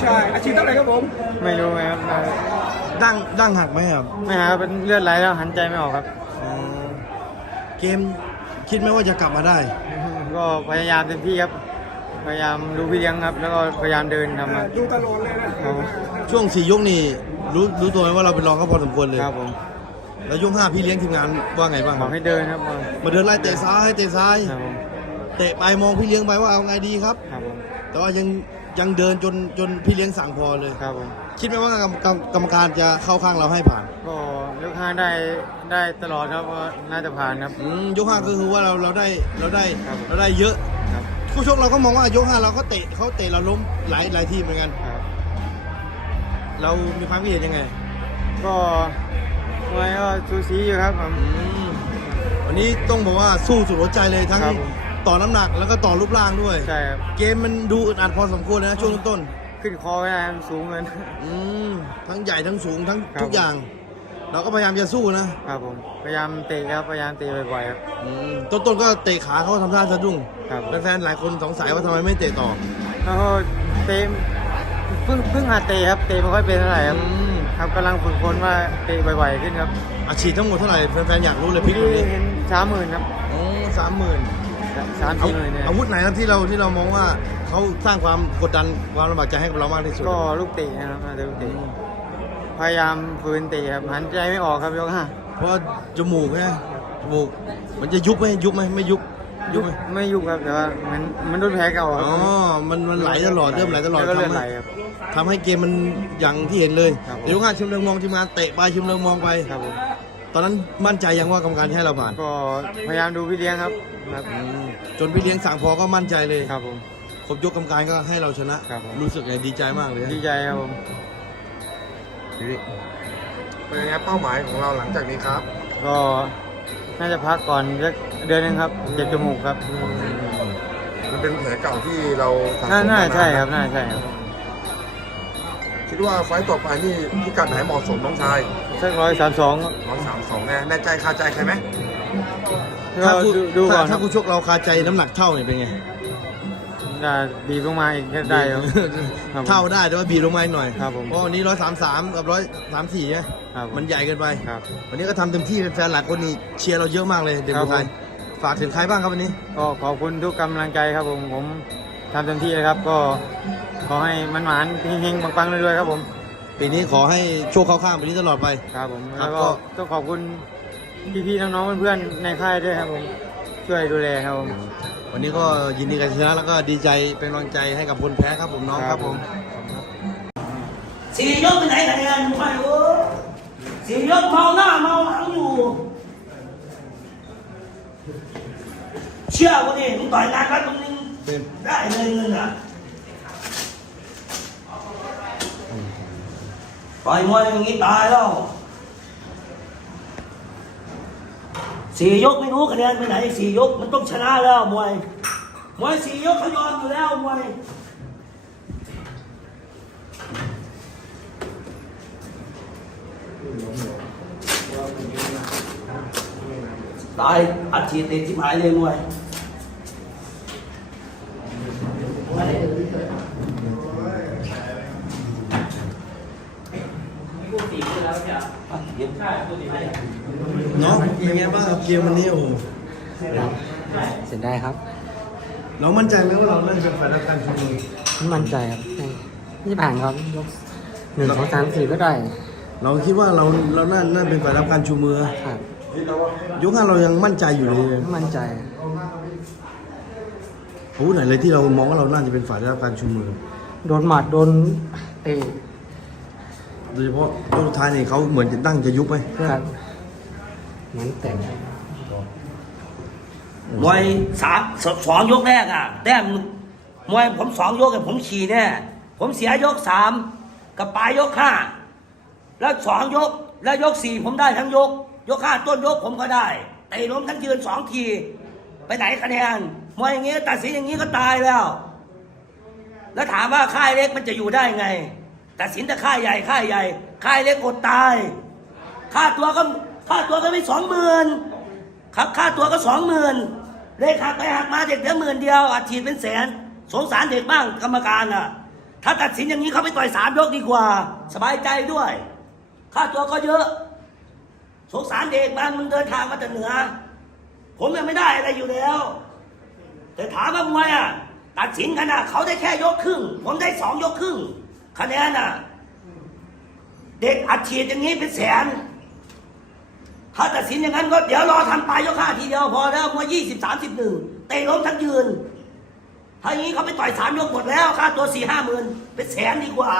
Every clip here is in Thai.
ใช่อาชีพเท่าไหร่ครับผม ไม่รู้ไหมครับดั้งดั้งหักไหมครับไม่หาเป็นเลือดไหลแล้วหันใจไม่ออกครับ อ๋อเกมคิดไหมว่าจะกลับมาได้ ก็พยายามเต็มที่ครับ พยายามดูพี่เลี้ยงครับ แล้วก็พยายามเดินทำครับดูตลอดเลยนะครับผมช่วงสี่ยกนี่รู้รู้ตัวไหมว่าเราเป็นรองเขาพอสมควรเลยครับผมแล้วยกห้าพี่เลี้ยงทีมงานว่าไงบ้างบอกให้เดินครับมาเดินไล่เตะซ้ายเตะซ้าย ครับผมเตะไปมองพี่เลี้ยงไปว่าเอาไงดีครับ ครับผมแต่ว่ายัง ยังเดินจนจนพี่เลี้ยงสั่งพอเลย ครับผมคิดไหมว่ากรรมกรรมกรรมการจะเข้าข้างเราให้ผ่านก็ยกห้าได้ได้ตลอดครับก็น่าจะผ่านครับ อืมยกห้าก็คือว่าเราเราได้เราได้ครับเราได้เยอะครับคู่ชกเราก็มองว่ายกห้าเราก็เตะเขาเตะเราล้มหลายหลายทีเหมือนกัน ครับ เรามีความคิดเห็นยังไงก็มวยก็ซูซีอยู่ครับผม อืมวันนี้ต้องบอกว่าสู้สุดหัวใจเลยทั้งครับผม ต่อน้ำหนักแล้วก็ต่อรูปร่างด้วย ใช่ครับเกมมันดูอึดอัดพอสมควรเลยนะช่วงต้นขึ้นคอไม่ได้มันสูงเกิน ๆอืมทั้งใหญ่ทั้งสูงทั้งครับ ทุกอย่าง เราก็พยายามจะสู้นะครับผมพยายามเตะครับพยายามเตะบ่อยๆครับ อืมต้นๆก็เตะขาเขาทำท่าสะดุ้งครับแฟนๆหลายคนสงสัยว่าทำไมไม่เตะต่อแล้วก็เตะเพิ่งเพิ่งหัดเตะครับเตะไม่ค่อยเป็นเท่าไหร่ครับอืมครับกำลังฝึกฝนว่าเตะบ่อยๆขึ้นครับอาชีพทั้งหมดเท่าไหร่แฟนๆอยากรู้เลยพลิกที่ตรงนี้เห็นสามหมื่นครับโอ้สามหมื่น สามสี่หมื่นเนี่ยอาวุธไหนครับที่เราที่เรามองว่าเขาสร้างความกดดันความลำบากใจให้กับเรามากที่สุดก็ลูกเตะนะครับน่าจะลูกเตะพยายามฝืนเตะครับหันใจไม่ออกครับยกห้าเพราะว่าจมูกไงจมูกมันจะยุบไหมยุบไหมไม่ยุบยุบไหมไม่ยุบครับแต่ว่ามันมันโดนแผลเก่าครับอ๋อมันมันไหลตลอดเริ่มไหลตลอดแล้วก็เลือดทำไหลให้ครับทำให้เกมมันอย่างที่เห็นเลยครับผมเดี๋ยวงานชิมเริงมองทีมงานเตะไปชิมเริงมองไปครับผม ตอนนั้นมั่นใจยังว่ากรรมการจะให้เราผ่านก็พยายามดูพี่เลี้ยงครับครับอืมจนพี่เลี้ยงสั่งพอก็มั่นใจเลยครับผม ครบยกกรรมการก็ให้เราชนะครับผม รู้สึกไงดีใจมากเลยดีใจครับผม เป็นไงเป้าหมายของเราหลังจากนี้ครับ ก็น่าจะพักก่อนสักเดือนหนึงครับเจ็บจมูกครับมันเป็นแผลเก่าที่เราสะสมน่าน่ามาใช่ครับน่าใช่ครับ คิดว่าไฟต์ต่อไปนี่พิกัดไหนเหมาะสมน้องชายสักร้อยสามสองร้อยสามสองแน่แน่ใจคาใจใครไหมก็ถ้าคู่ดูดูก่อนคถ้ารับคู่ชกเราคาใจน้ำหนักเท่าเนี่ยเป็นไงได้บีบลงมาอีกก็ได้ครับครับเท่าได้แต่ว่าบีบลงมาอีกหน่อยครับผมเพราะวันนี้ร้อยสามสามกับร้อยสามสี่เนี่ยครับผมมันใหญ่เกินไปครับวันนี้ก็ทำเต็มที่แฟนๆหลายคนนี่เชียร์เราเยอะมากเลยเด็กครับไทยผมฝากถึงใครบ้างครับวันนี้ ก็ขอบคุณทุกกำลังใจครับผมผมทำเต็มที่เลยครับ ก็ข อให้มันหมานเฮงๆปังๆด้วยๆครับผม ปีนี้ขอให้โชคเข้าข้างปีนี้ตลอดไป ครับผมครัแล้บวก็ก็ ต้องขอบคุณพี่ๆน้องๆเพื่อนๆในค่ายด้วยครับผมช่วยดูแลครับผม วันนี้ก็ยินดีกับชนะแล้วก็ดีใจเป็นกำลังใจให้กับคนแพ้ครับผมน้องครับผมสี่ยกไปไหนกันเนี่ยไม่โอ้สี่ยกเมาหน้าเมาหลังอยู่ เชื่อกูดิมึงต่อยงานวัดตรงนี้ได้เลยเงินอะ ต่อยมวยอย่างนี้ตายแล้วสี่ยกไม่รู้คะแนนไปไหนสี่ยกมันต้องชนะแล้วมวยมวยสี่ยกเขายอมอยู่แล้วมวยตายอัดฉีดติดที่หายเลยมวยอะ เดี๋ยวน้องเป็นไงบ้างครับเกมวันนี้โอ้โหเสียดายครับ เรามั่นใจไหมว่าเราน่าจะเป็นฝ่ายรับการชุมนุมไม่มั่นใจครับนี่ผ่านครับยกหนึ่งสองสามสี่ก็ได้ เราคิดว่าเราเราน่าน่าเป็นฝ่ายรับการชูมือครับยกห้าเรายังมั่นใจอยู่เลยไม่มั่นใจอาวุธไหนเลยที่เรามองว่าเราน่าจะเป็นฝ่ายรับการชูมือ โดนหมัดโดนเตะ โดยเฉพาะยกสุดท้ายนี่เขาเหมือนจะตั้งจะยุบไหมครับเหมือนแต่งมวยสามสสองยกแรกอะแต้มมวยผมสองยกกับผมขี่แน่ผมเสียยกสามกับปลายยกห้าแล้วสองยก แล้วยกสี่ผมได้ทั้งยก ยกห้าต้นยกผมก็ได้เตะล้มทั้งยืนสองทีไปไหนคะแนนมวยอย่างงี้ตัดสินอย่างงี้ก็ตายแล้ว แล้วถามว่าค่ายเล็กมันจะอยู่ได้ไง ตัดสินแต่ค่ายใหญ่ค่ายใหญ่ ค่ายเล็กอดตาย ค่าตัวก็ค่าตัวก็ไม่สองหมื่นครับค่าตัวก็สองหมื่นเลขหักไปหักมาเด็กเหลือหมื่นเดียวอัดฉีดเป็นแสน สงสารเด็กบ้างกรรมการอะ ถ้าตัดสินอย่างนี้เขาไปต่อยสามยกดีกว่า สบายใจด้วย ค่าตัวก็เยอะ สงสารเด็กมันมันเดินทางมาจากเหนือ ผมยังไม่ได้อะไรอยู่แล้ว แต่ถามว่ามวยอะตัดสินกันอะเขาได้แค่ยกครึ่ง ผมได้สองยกครึ่ง คะแนนอะ เด็กอัดฉีดอย่างนี้เป็นแสน ถ้าตัดสินอย่างนั้นก็เดี๋ยวรอทำปลายยกห้าทีเดียวพอแล้วมวยยี่สิบสามสิบหนึ่งเตะล้มทั้งยืน ถ้าอย่างนี้เขาไปต่อยสามยกหมดแล้วค่าตัวสี่ห้าหมื่นเป็นแสนดีกว่า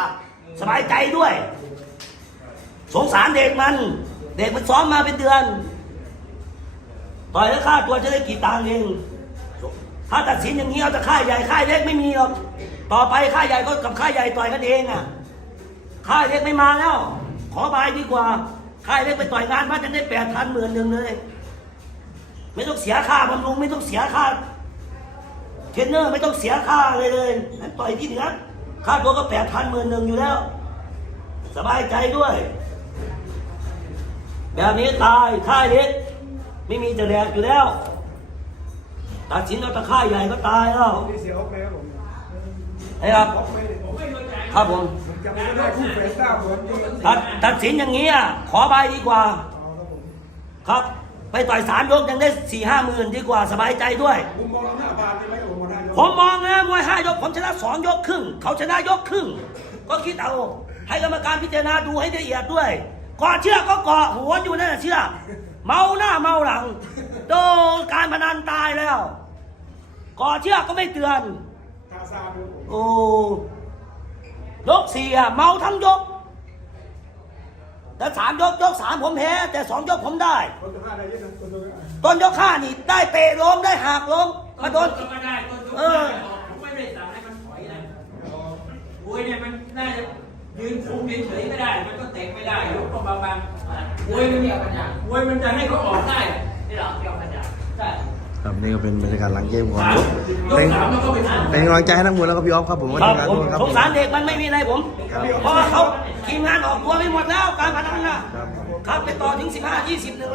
สบายใจด้วย สงสารเด็กมัน เด็กมันซ้อมมาเป็นเดือน ต่อยแล้วค่าตัวจะได้กี่ตังค์เองถ้าตัดสินอย่างนี้เอาแต่ค่ายใหญ่ค่ายเล็กไม่มีหรอก ต่อไปค่าใหญ่ก็กับค่าใหญ่ต่อยกันเองอะค่าเล็กไม่มาแล้ว ขอบายดีกว่าค่าเล็กไปต่อยงานพัดจะได้แปดพันหมื่นหนึ่งเลย ไม่ต้องเสียค่าบำรุงไม่ต้องเสียค่าเทรนเนอร์ไม่ต้องเสียค่าเลยเลยต่อยที่เหนือค่าตัวก็แปดพันหมื่นหนึ่งอยู่แล้ว สบายใจด้วย แบบนี้ตายค่ายเล็กไม่มีจะแดกอยู่แล้ว ตัดสินเอาตะค่ายใหญ่ก็ตายแล้วไอ้ค รับครับผมตัดตัดสินอย่างนี้อะขอใบดีกว่า ครับ ไปต่อยสามยกยังได้สี่ห้าหมื่นดีกว่าสบายใจด้วยผมมองนะมวยห้ายกผมชนะสองยกครึ่ง เขาชนะยกครึ่ง ก็คิดเอา ให้กรรมการพิจารณาดูให้ละเอียดด้วยก่อเชื่อก็เกาะหัวอยู่นั่นนะเชื่อเมาหน้าเมาหลัง โดนการพนันตายแล้ว ก่อเชื่อก็ไม่เตือน โอ้ยกสี่อะเมาทั้งยก แต่สามยกยกสามผมแพ้แต่สองยกผมได้ ต้นยกห้านี่ได้เตะล้มได้หักล้มมาโดน ก็ไม่ได้ต้นยกเออผมไม่ได้สั่งให้มันถอยนะมวยเนี่ยมันน่าจะยืนคุมเฉยๆไม่ได้ มันก็เตะไม่ได้ยกก็บางๆมวยมันเนี่ยมวยมันจะให้เขาออกได้นี่หรอเกี่ยวกันอย่างใช่ ครับนี่ก็เป็นบรรยากาศหลังเกมของสามยเป็นกสามแล้วก็ไปทำเป็นกำลังใจให้นักมวยแล้วก็พี่ออฟครับผมวันครันี้บการผมทุกคนครับสงสารเด็กมันไม่มีอะไรผมเพราะว่าเขาทีมงานออกตัวไม่หมดแล้วการพนันน่ะครับครับไปต่อถึง 15 20หนึ่ง